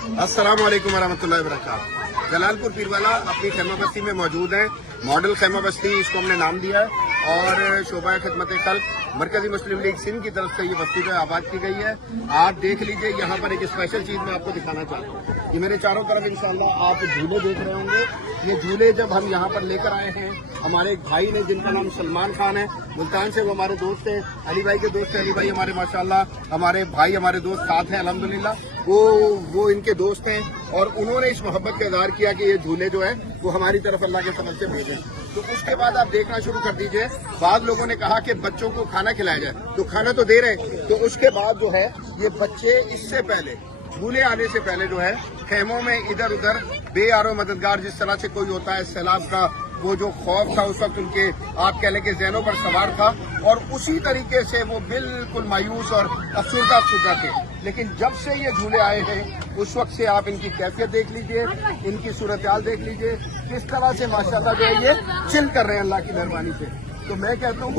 अस्सलाम वालेकुम वरहमतुल्लाहि वबरकातुहू। जलालपुर पीरवाला अपनी खैमा बस्ती में मौजूद है। मॉडल खैमा बस्ती इसको हमने नाम दिया है और शोबा खिदमत खल्क मरकजी मुस्लिम लीग सिंध की तरफ से ये बस्ती जो आबाद की गई है। आप देख लीजिए, यहाँ पर एक स्पेशल चीज मैं आपको दिखाना चाहता हूँ। ये मेरे चारों तरफ इंशाल्लाह आप झूले देख रहे होंगे। ये झूले जब हम यहाँ पर लेकर आए हैं हमारे एक भाई ने, जिनका नाम सलमान खान है, मुल्तान से, वो हमारे दोस्त है, अली भाई के दोस्त है। अली भाई हमारे माशाल्लाह हमारे भाई, हमारे दोस्त साथ हैं अल्हम्दुलिल्लाह। वो इनके दोस्त हैं और उन्होंने इस मोहब्बत का इज़हार किया कि ये झूले जो है वो हमारी तरफ अल्लाह के फजल से भेजें। तो उसके बाद आप देखना शुरू कर दीजिए। बाद लोगों ने कहा कि बच्चों को खाना खिलाया जाए, तो खाना तो दे रहे हैं। तो उसके बाद जो है ये बच्चे इससे पहले झूले आने से पहले जो है खेमों में इधर उधर बेआरो मददगार, जिस तरह से कोई होता है सैलाब का, वो जो खौफ था उस वक्त उनके आप कह लें कि ज़हनों पर सवार था और उसी तरीके से वो बिल्कुल मायूस और अफसरदा थे। लेकिन जब से ये झूले आए हैं उस वक्त से आप इनकी कैफियत देख लीजिए, इनकी सूरत हाल देख लीजिए, किस तरह से माशाल्लाह जो है ये चिल कर रहे हैं अल्लाह की मेहरबानी से। तो मैं कहता हूँ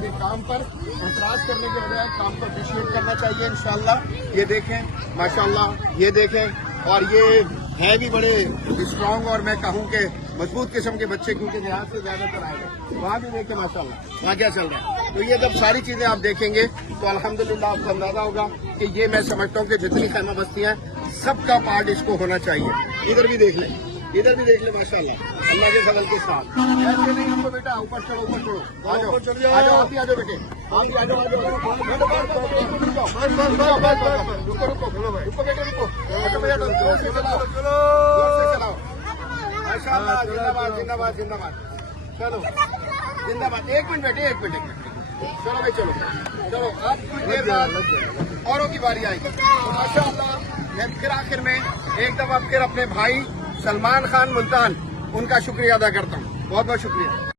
कि काम पर एतराज करने के बजाय काम को अप्रिशिएट करना चाहिए इंशाल्लाह। ये देखें माशाल्लाह, ये देखें, और ये है भी बड़े स्ट्रांग और मैं कहूँ कि मजबूत किस्म के बच्चे, क्योंकि देहात से ज्यादातर आए हैं। वहाँ भी देखें माशाल्लाह वहाँ क्या चल रहा है। तो ये जब सारी चीजें आप देखेंगे तो अल्हम्दुलिल्लाह आपको अंदाजा होगा कि ये मैं समझता हूँ कि जितनी खैमा बस्तियाँ सबका पार्ट इसको होना चाहिए। इधर भी देख लें, इधर भी देख ले माशाल्लाह अल्लाह के फजल के साथ। ऐसे नहीं हमको बेटा, ऊपर चढ़ो, ऊपर चढ़ो, आ जाओ, आ जाओ, आप ही आ जाओ बेटे, आप ही आ जाओ, आ जाओ, रुको रुको रुको बेटे रुको, जोर से चलाओ, जोर से चलाओ माशाल्लाह। जिंदाबाद जिंदाबाद जिंदाबाद, चलो जिंदाबाद। एक मिनट बेटे, एक मिनट, चलो भाई चलो चलो, आप कुछ देर बाद औरों की बारी आएगी तो माशाल्लाह। मैं फिर आखिर में एक दफा फिर अपने भाई सलमान खान मुल्तान, उनका शुक्रिया अदा करता हूँ। बहुत बहुत शुक्रिया।